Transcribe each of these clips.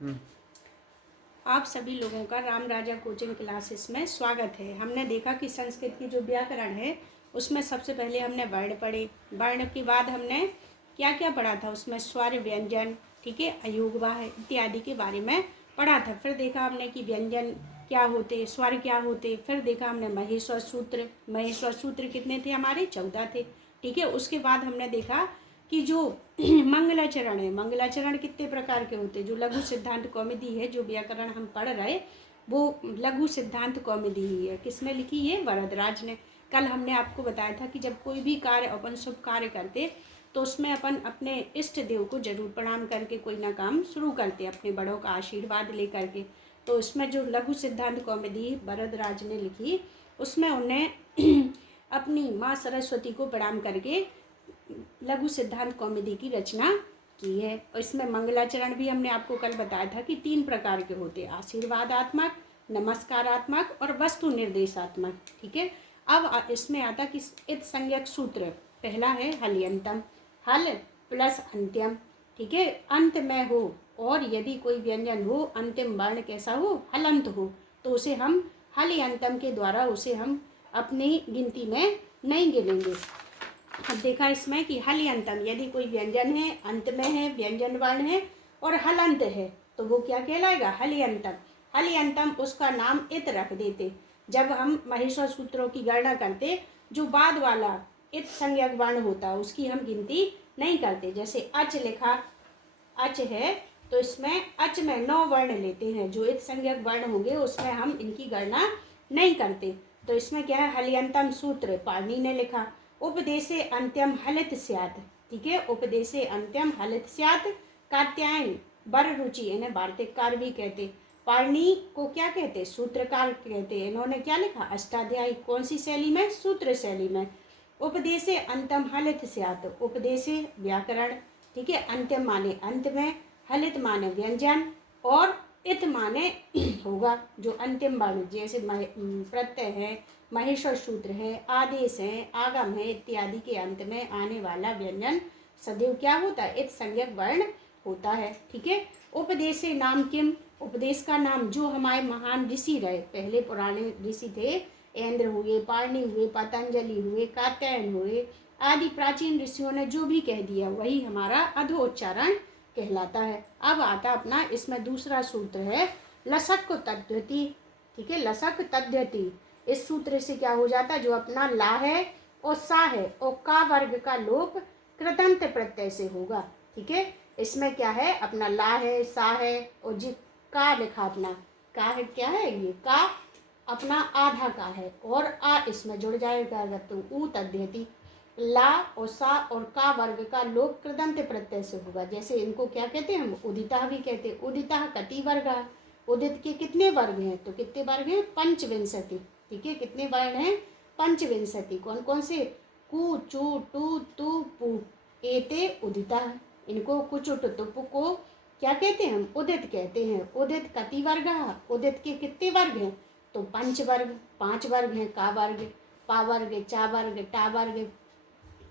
हम्म। आप सभी लोगों का राम राजा कोचिंग क्लासेस में स्वागत है। हमने देखा कि संस्कृत की जो व्याकरण है उसमें सबसे पहले हमने वर्ण पढ़े। वर्ण के बाद हमने क्या क्या पढ़ा था, उसमें स्वर, व्यंजन, ठीक है, अयोगवाह इत्यादि के बारे में पढ़ा था। फिर देखा हमने कि व्यंजन क्या होते, स्वर क्या होते। फिर देखा हमने महेश्वर सूत्र। महेश्वर सूत्र कितने थे हमारे? 14 थे, ठीक है। उसके बाद हमने देखा कि जो मंगलाचरण है, मंगलाचरण कितने प्रकार के होते हैं। जो लघु सिद्धांत कौमुदी है, जो व्याकरण हम पढ़ रहे, वो लघु सिद्धांत कौमुदी ही है। किसने लिखी है? वरदराज ने। कल हमने आपको बताया था कि जब कोई भी कार्य अपन शुभ कार्य करते तो उसमें अपन अपने इष्ट देव को जरूर प्रणाम करके कोई ना काम शुरू करते, अपने बड़ों का आशीर्वाद ले करके। तो उसमें जो लघु सिद्धांत कौमुदी वरदराज ने लिखी, उसमें उन्हें अपनी माँ सरस्वती को प्रणाम करके लघु सिद्धांत कौमुदी की रचना की है। और इसमें मंगलाचरण भी हमने आपको कल बताया था कि 3 प्रकार के होते हैं, आशीर्वादात्मक, नमस्कारात्मक और वस्तु निर्देशात्मक, ठीक है। अब इसमें आता कि इत संज्ञक सूत्र पहला है हल्यंतम, हल प्लस अंत्यम, ठीक है, अंत में हो। और यदि कोई व्यंजन हो, अंतिम वर्ण कैसा हो? हलंत हो, तो उसे हम हल्यंतम के द्वारा उसे हम अपनी गिनती में नहीं गिनेंगे। अब देखा इसमें कि हल्यंतम, यदि कोई व्यंजन है, अंत में है, व्यंजन वर्ण है और हलंत है, तो वो क्या कहलाएगा? हल्यंतम। हल्यंतम उसका नाम इत रख देते। जब हम महेश्वर सूत्रों की गणना करते, जो बाद वाला इत संज्ञक वर्ण होता उसकी हम गिनती नहीं करते। जैसे अच लिखा, अच है, तो इसमें अच में 9 वर्ण लेते हैं। जो इत संज्ञक वर्ण होंगे उसमें हम इनकी गणना नहीं करते। तो इसमें क्या है? हल्यंतम सूत्र पाणिनि ने लिखा। उपदेशे अंत्यम हलित स्यात्, ठीक है, उपदेशे अंत्यम हलित स्यात्। कात्यायन वर रुचि, इन्हें वार्तिककार भी कहते। पाणिनि को क्या कहते? सूत्रकार कहते। इन्होंने क्या लिखा? अष्टाध्यायी। कौन सी शैली में? सूत्र शैली में। उपदेशे अंतम हलित स्यात्, उपदेशे व्याकरण, ठीक है, अंत्यम माने अंत में, हलित माने व्यंजन और इत माने होगा जो अंतिम वर्ण, जैसे प्रत्यय है, महेश्वर सूत्र है, आदेश है, आगम है इत्यादि के अंत में आने वाला व्यंजन सदैव क्या होता है? इत संज्ञक वर्ण होता है, ठीक है। उपदेशे नाम किम, उपदेश का नाम जो हमारे महान ऋषि रहे, पहले पुराने ऋषि थे, इंद्र हुए, पाणिनि हुए, पतंजलि हुए, कात्यायन हुए, आदि प्राचीन ऋषियों ने जो भी कह दिया वही हमारा अधोच्चारण कहलाता है। अब आता अपना इसमें दूसरा सूत्र है लसक तद्यति, ठीक है, लसक तद्यति। इस सूत्र से क्या हो जाता है? जो अपना ला है और सा है और का वर्ग का लोप कृदंत प्रत्यय से होगा, ठीक है। इसमें क्या है? अपना ला है, सा है और जी का लिखा, अपना का है, क्या है ये? का अपना आधा का है और आ इसमें जुड़ जाएगा तो ऊ तद्यति। ला और सा और का वर्ग का लोप कृदंत प्रत्यय से होगा। जैसे इनको क्या कहते हैं? हम उदिता भी कहते हैं। उदिता कति वर्ग, उदित के कितने वर्ग हैं? तो कितने वर्ग हैं? 25, ठीक है। कितने वर्ण हैं? 25। कौन कौन से? कु चु टू तु पु एते उदिता। इनको कुचुट तुप को क्या कहते हैं? हम उदित कहते हैं। उदित कति वर्ग, उदित के कितने वर्ग हैं? तो 5 वर्ग, 5 वर्ग हैं। का वर्ग, पा वर्ग, चा वर्ग, टा वर्ग,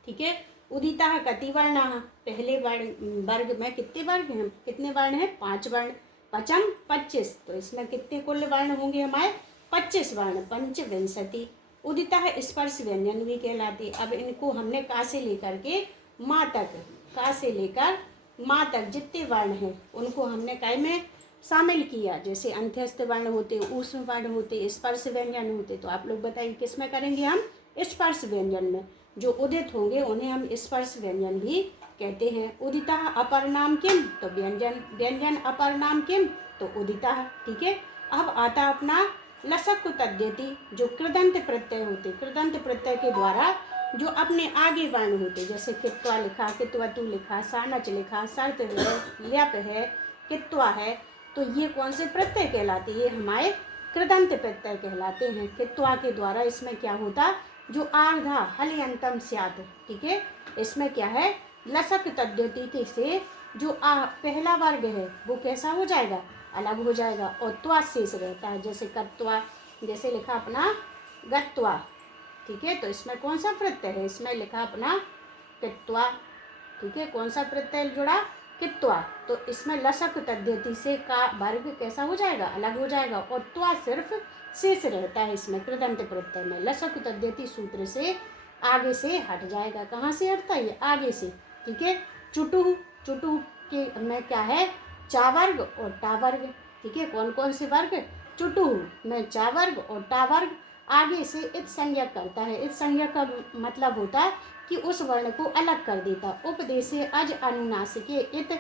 ठीक है। उदिता कति वर्ण, पहले वर्ण वर्ग में कितने वर्ग हैं? कितने वर्ण हैं? 5 वर्ण। पचम 25, तो इसमें कितने कुल वर्ण होंगे हमारे? 25 वर्ण, 25। उदिता स्पर्श व्यंजन भी कहलाते। अब इनको हमने का से लेकर के माँ तक, का से लेकर माँ तक जितने वर्ण हैं उनको हमने काय में शामिल किया। जैसे अंत्यस्थ वर्ण होते, ऊष्म वर्ण होते, स्पर्श व्यंजन होते। तो आप लोग बताइए किस में करेंगे? हम स्पर्श व्यंजन में। जो उदित होंगे उन्हें हम स्पर्श व्यंजन भी कहते हैं। उदिता अपर नाम किम, तो व्यंजन, व्यंजन अपर नाम किम, तो उदिता, ठीक है। अब आता अपना लसक तद्यति, जो कृदंत प्रत्यय होते, कृदंत प्रत्यय के द्वारा जो अपने आगे वर्ण होते, जैसे कित्वा लिखा, कित्वतु लिखा, सानच लिखा, सर्त है, ल्यप है, कित्वा है, तो ये कौन से प्रत्यय कहलाते? ये हमारे कृदंत प्रत्यय कहलाते हैं। कित्वा के द्वारा इसमें क्या होता? जो आधा हल्यंतम स्यात्, ठीक है। इसमें क्या है? लसक तद्यति से जो पहला वर्ग है वो कैसा हो जाएगा? अलग हो जाएगा और त्वा शेष रहता है। जैसे कत्वा, जैसे लिखा अपना गत्वा, ठीक है। तो इसमें कौन सा प्रत्यय है? इसमें लिखा अपना कित्वा, ठीक है। कौन सा प्रत्यय जुड़ा? कित्वा, तो इसमें लसक तद्यति से का वर्ग कैसा हो जाएगा, अलग हो जाएगा, और त्वा सिर्फ शेष रहता है इसमें कृदंत प्रत्यय में। लसक तद्यति सूत्र से आगे से हट जाएगा। कहाँ से हटता है, ये आगे से, ठीक है। चुटुह, चुटुह के में क्या है, चा वर्ग और टा वर्ग, ठीक है। कौन कौन से वर्ग, चुटुह में चा वर्ग और टा वर्ग आगे से इत संज्ञक करता है। इत संज्ञक का मतलब होता है कि उस वर्ण को अलग कर देता। उपदेशे अज अनुनासिके इत,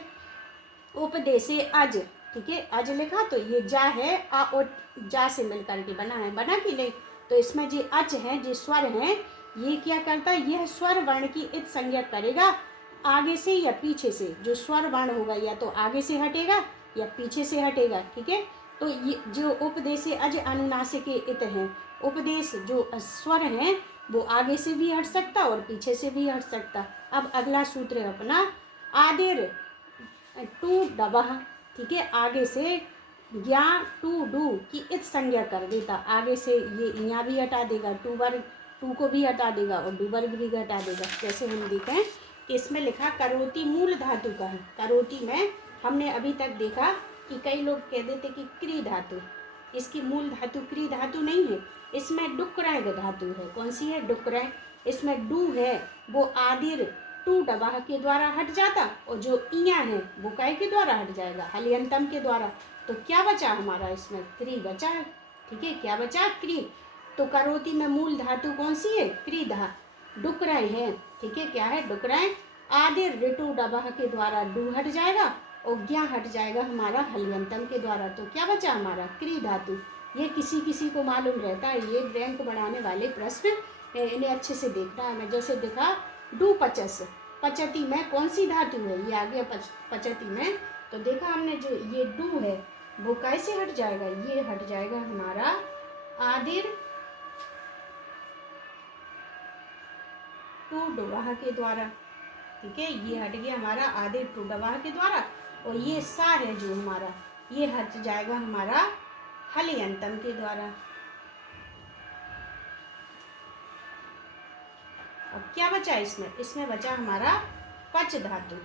उपदेशे अज, ठीक है। अज लिखा तो ये जा है, आ और जा से मिलकर के बना है, बना कि नहीं। तो इसमें जो अच है, जो स्वर है, ये क्या करता है, यह स्वर वर्ण की इत संज्ञक करेगा आगे से या पीछे से। जो स्वर वर्ण होगा या तो आगे से हटेगा या पीछे से हटेगा, ठीक है। तो ये जो उपदेशे अज अनुनासिके इत है, उपदेश जो स्वर है वो आगे से भी हट सकता और पीछे से भी हट सकता। अब अगला सूत्र है अपना आदिर टू डबह, ठीक है। आगे से ज्ञा टू डू की इत संज्ञा कर देता। आगे से ये यहाँ भी हटा देगा, टू वर्ग, टू को भी हटा देगा और डू वर्ग भी हटा देगा। जैसे हम देखें कि इसमें लिखा करोति मूल धातु का है। करोति में हमने अभी तक देखा कि कई लोग कह देते कि क्री धातु, इसकी मूल धातु क्री धातु नहीं है, इसमें डुक्राय धातु है। कौन सी है, डुक्राय। इसमें डू है वो आदिर टू डबाह के द्वारा हट जाता, और जो इया है वो काय के द्वारा हट जाएगा, हलियंतम के द्वारा। तो क्या बचा हमारा, इसमें क्री बचा है, ठीक है। क्या बचा, क्री। तो करोति में मूल धातु कौन सी है, क्री धा, डुक्राय है, ठीक है। क्या है, डुक्राय। आदिर ऋतु डबाह के द्वारा डू हट जाएगा और ज्ञा हट जाएगा हमारा हलियंतम के द्वारा। तो क्या बचा हमारा, क्री धातु। ये किसी किसी को मालूम रहता है, ये रैंक बढ़ाने वाले प्रश्न इन्हें अच्छे से देखना है। जैसे देखा डू पचस, पचती में कौन सी धातु है, ये आ गया पचती में। तो देखा हमने जो ये डू है वो कैसे हट जाएगा, ये हट जाएगा हमारा आदिर टू डवाह के द्वारा, ठीक है। ये हट गया हमारा आदिर टू डवाह के द्वारा, और ये सा है जो हमारा, ये हट जाएगा हमारा हलियंतम के द्वारा। अब क्या बचा इसमें, इसमें बचा हमारा पच धातु,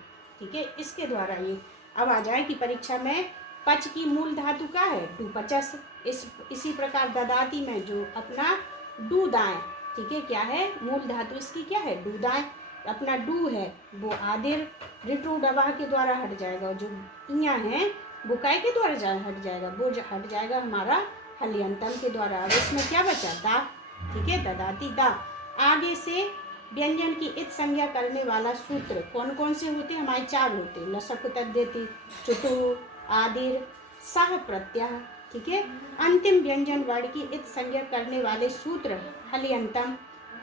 ठीक है। इसके द्वारा ये अब आ जाए कि परीक्षा में पच की मूल धातु क्या है, डू पचस। इसी प्रकार ददाती में जो अपना डू दाएं, ठीक है। क्या है, मूल धातु इसकी क्या है, डू दाएं। अपना डू है वो आदिर ऋटू डबाह के द्वारा हट जाएगा, और जो इया है वो काय के द्वारा हट जाएगा, वो हट जाएगा हमारा हलियंतम के द्वारा। अब इसमें क्या बचा, दा, ठीक है, ददाती दा। आगे से व्यंजन की इत संज्ञा करने वाला सूत्र कौन कौन से होते हैं, हमारे चार होते हैं, लसक तद्यति, चुटु, आदिर, सह प्रत्यय, ठीक है। अंतिम व्यंजन वर्ण की इत संज्ञा करने वाले सूत्र हलियंतम,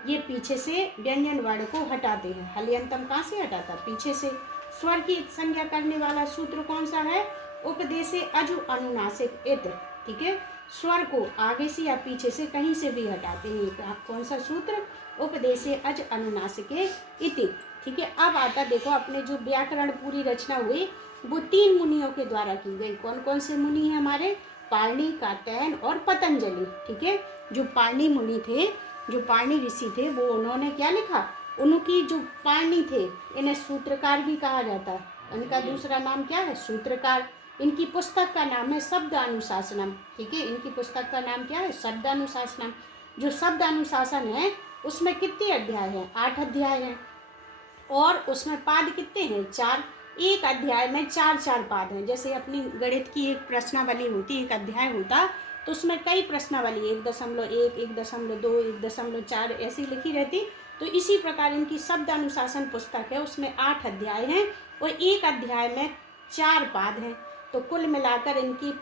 ये पीछे से व्यंजन वर्ण को हटाते हैं। हलियंतम कहाँ से हटाता, पीछे से। स्वर की इत संज्ञा करने वाला सूत्र कौन सा है, उपदेशे अजु अनुनासिक इत, ठीक है। स्वर को आगे से या पीछे से कहीं से भी हटाते हैं। कौन सा सूत्र, उपदेशे अज अनुनासिके इति, ठीक है। अब आता देखो अपने जो व्याकरण पूरी रचना हुई वो 3 मुनियों के द्वारा की गई। कौन कौन से मुनि हैं हमारे, पाणि, कात्यायन और पतंजलि, ठीक है। जो पाणि मुनि थे, जो पाणि ऋषि थे, वो उन्होंने क्या लिखा, उनकी जो पाणि थे इन्हें सूत्रकार भी कहा जाता है। इनका दूसरा नाम क्या है, सूत्रकार। इनकी पुस्तक का नाम है शब्द अनुशासनम, ठीक है। इनकी पुस्तक का नाम क्या है, शब्द अनुशासनम। जो शब्द अनुशासन है उसमें कितने अध्याय हैं, 8 अध्याय हैं, और उसमें पाद कितने हैं, 4। एक अध्याय में 4-4 पाद हैं। जैसे अपनी गणित की एक प्रश्नावली होती, एक अध्याय होता, तो उसमें कई प्रश्नावली 1.1, 1.2, 1.4 ऐसी लिखी रहती। तो इसी प्रकार इनकी शब्द अनुशासन पुस्तक है, उसमें 8 अध्याय हैं और एक अध्याय में 4 पाद हैं। तो कुल मिलाकर इनकी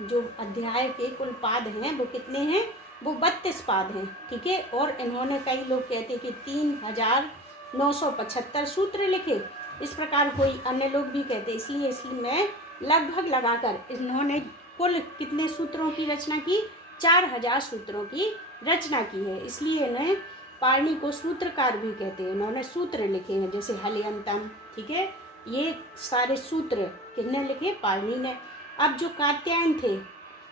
जो अध्याय के कुल पाद हैं वो कितने हैं, वो 32 पाद हैं, ठीक है। और इन्होंने, कई लोग कहते कि 3975 सूत्र लिखे, इस प्रकार कोई अन्य लोग भी कहते। इसलिए मैं लगभग लगाकर इन्होंने कुल कितने सूत्रों की रचना की, 4000 सूत्रों की रचना की है। इसलिए इन्हें पाणि को सूत्रकार भी कहते हैं। इन्होंने सूत्र लिखे हैं, जैसे हलियंतम, ठीक है। ये सारे सूत्र किसने लिखे, पाणि ने। अब जो कात्यायन थे,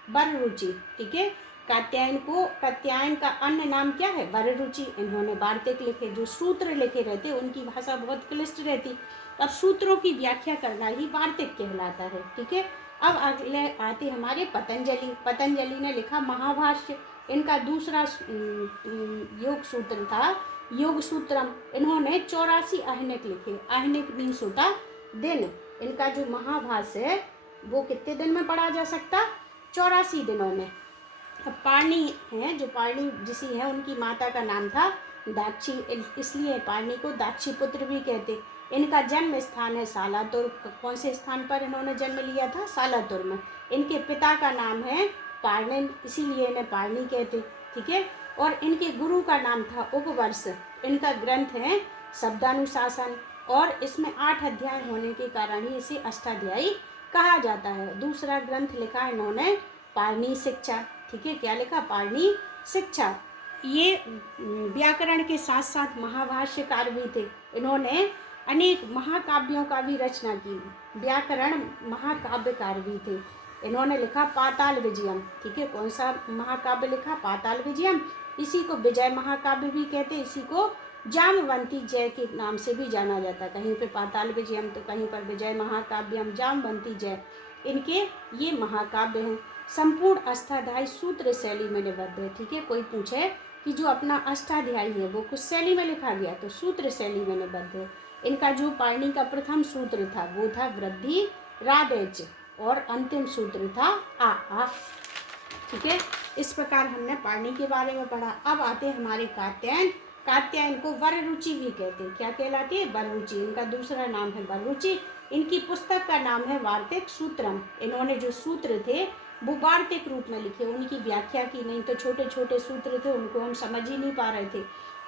वररुचि, ठीक है, कात्यायन का अन्य नाम क्या है? वररुचि। इन्होंने वार्तिक लिखे, जो सूत्र लिखे रहते उनकी भाषा बहुत क्लिष्ट रहती, और सूत्रों की व्याख्या करना ही वार्तिक कहलाता है। ठीक है, अब अगले आते हमारे पतंजलि। पतंजलि ने लिखा महाभाष्य। इनका दूसरा योग सूत्र था योग सूत्रम। इन्होंने 84 आहनिक लिखे। आहनिक मीन्स होता दिन। इनका जो महाभाष्य है वो कितने दिन में पढ़ा जा सकता? 84 दिनों में। अब पाणि है, जो पाणि ऋषि है, उनकी माता का नाम था दाक्षी, इसलिए पाणि को दाक्षी पुत्र भी कहते। इनका जन्म स्थान है सालातुर। कौन से स्थान पर इन्होंने जन्म लिया था? सालातुर में। इनके पिता का नाम है पाणिन, इसीलिए इन्हें पाणि कहते। ठीक है, और इनके गुरु का नाम था उपवर्ष। इनका ग्रंथ है शब्दानुशासन, और इसमें 8 अध्याय होने के कारण ही इसे अष्टाध्यायी कहा जाता है। दूसरा ग्रंथ लिखा इन्होंने पाणि शिक्षा। ठीक है, क्या लिखा? पाणि शिक्षा। ये व्याकरण के साथ साथ महाभाष्यकार भी थे। इन्होंने अनेक महाकाव्यों का भी रचना की। व्याकरण महाकाव्यकार भी थे। इन्होंने लिखा पाताल विजयम। ठीक है, कौन सा महाकाव्य लिखा? पाताल विजयम। इसी को विजय महाकाव्य भी कहते। इसी को जामवंती जय के नाम से भी जाना जाता है। कहीं पे पाताल विजयम तो कहीं पर विजय महाकाव्यम, जामवंती जय, इनके ये महाकाव्य हैं। संपूर्ण अष्टाध्यायी सूत्र शैली में निबद्ध है। ठीक है, कोई पूछे कि जो अपना अष्टाध्यायी है वो कुछ शैली में लिखा गया, तो सूत्र शैली में निबद्ध है। इनका जो पाणि का प्रथम सूत्र था वो था वृद्धि रादेच, और अंतिम सूत्र था आ। ठीक है, इस प्रकार हमने पाणि के बारे में पढ़ा। अब आते हैं हमारे कात्यायन। कात्यायन को वररुचि भी कहते हैं। क्या कहलाती है? वररुचि। इनका दूसरा नाम है वररुचि। इनकी पुस्तक का नाम है वार्तिक सूत्रम। इन्होंने जो सूत्र थे वो वार्तिक रूप में लिखे, उनकी व्याख्या की नहीं, तो छोटे छोटे सूत्र थे उनको हम समझ ही नहीं पा रहे थे।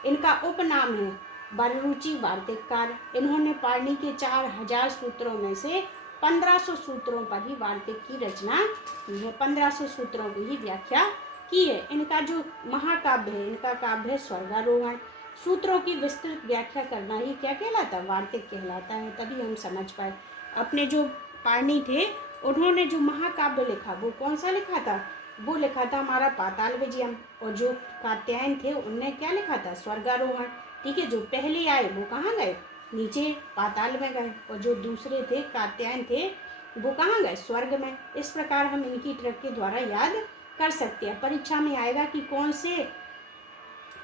इनका उपनाम है वररुचि वार्तिककार। इन्होंने पाणि के 4000 सूत्रों में से 1500 सूत्रों पर ही वार्तिक की रचना की है, 1500 सूत्रों की ही व्याख्या की है। इनका जो महाकाव्य है, इनका काव्य है स्वर्गारोहण। सूत्रों की विस्तृत व्याख्या करना ही क्या कहलाता है? वार्तिक कहलाता है। तभी हम समझ पाए। अपने जो पाणि थे उन्होंने जो महाकाव्य लिखा वो कौन सा लिखा था? वो लिखा था हमारा पाताल विजयम। और जो कात्यायन थे उनने क्या लिखा था? स्वर्गारोहण। ठीक है, जो पहले आए वो कहाँ गए? नीचे पाताल में गए, और जो दूसरे थे कात्यायन थे वो कहाँ गए? स्वर्ग में। इस प्रकार हम इनकी ट्रिक के द्वारा याद कर सकते हैं। परीक्षा में आएगा कि कौन से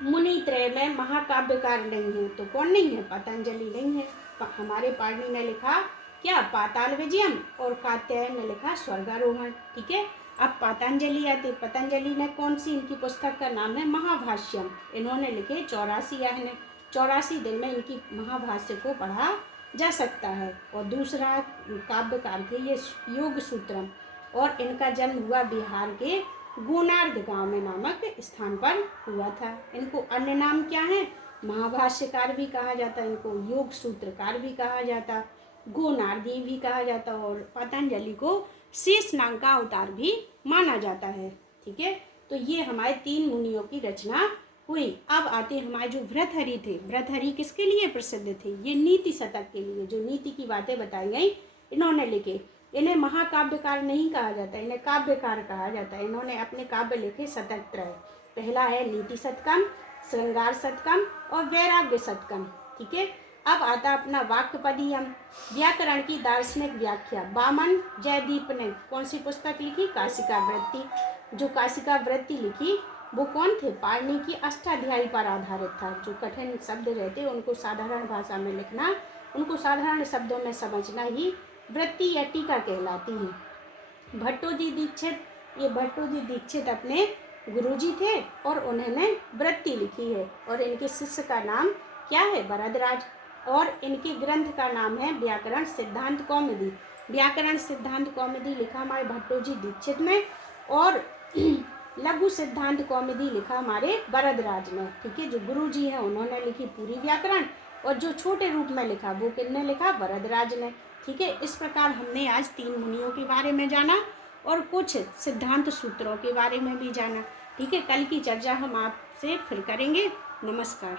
मुनि त्रय में महाकाव्यकार नहीं है, तो कौन नहीं है? पतंजलि नहीं है। हमारे पाणि ने लिखा क्या? पाताल विजयम, और कात्यायन ने लिखा स्वर्गारोहण। ठीक है, अब पतंजलि आते। पतंजलि ने कौन सी, इनकी पुस्तक का नाम है महाभाष्यम। इन्होंने लिखे 84 आहनिक। 84 दिन में इनकी महाभाष्य को पढ़ा जा सकता है। और दूसरा काव्यकार थे ये योग सूत्रम, और इनका जन्म हुआ बिहार के गोनार्द गांव में नामक स्थान पर हुआ था। इनको अन्य नाम क्या है? महाभाष्यकार भी कहा जाता, इनको योग सूत्रकार भी कहा जाता, गोनार्दी भी कहा जाता, और पतंजलि को शेष नाग का अवतार भी माना जाता है। ठीक है, तो ये हमारे 3 मुनियों की रचना हुई। अब आते हमारे जो भर्तहरि थे। भर्तहरि किसके लिए प्रसिद्ध थे? ये नीति शतक के लिए, जो नीति की बातें बताई गई इन्होंने लिखे। इन्हें महाकाव्यकार नहीं कहा जाता, इन्हें काव्यकार कहा जाता है। इन्होंने अपने काव्य लिखे शतक त्रय। पहला है नीति शतकम, श्रृंगार शतकम और वैराग्य शतकम। ठीक है, अब आता अपना वाक्यपदीयम, व्याकरण की दार्शनिक व्याख्या। वामन जयदीप ने कौन सी पुस्तक लिखी? काशिका वृत्ति। जो काशिका वृत्ति लिखी वो कौन थे? पाणि की अष्टाध्यायी पर आधारित था। जो कठिन शब्द रहते उनको साधारण भाषा में लिखना, उनको साधारण शब्दों में समझना ही वृत्ति या टीका कहलाती है। भट्टोजी दीक्षित, ये भट्टोजी दीक्षित अपने गुरुजी थे और उन्होंने वृत्ति लिखी है। और इनके शिष्य का नाम क्या है? वरदराज। और इनके ग्रंथ का नाम है व्याकरण सिद्धांत कौमुदी। व्याकरण सिद्धांत कौमुदी लिखा हमारे भट्टोजी दीक्षित में, और लघु सिद्धांत कौमुदी लिखा हमारे वरदराज ने। ठीक है, जो गुरुजी हैं उन्होंने लिखी पूरी व्याकरण, और जो छोटे रूप में लिखा वो किसने लिखा? वरदराज ने। ठीक है, इस प्रकार हमने आज 3 मुनियों के बारे में जाना और कुछ सिद्धांत सूत्रों के बारे में भी जाना। ठीक है, कल की चर्चा हम आपसे फिर करेंगे। नमस्कार।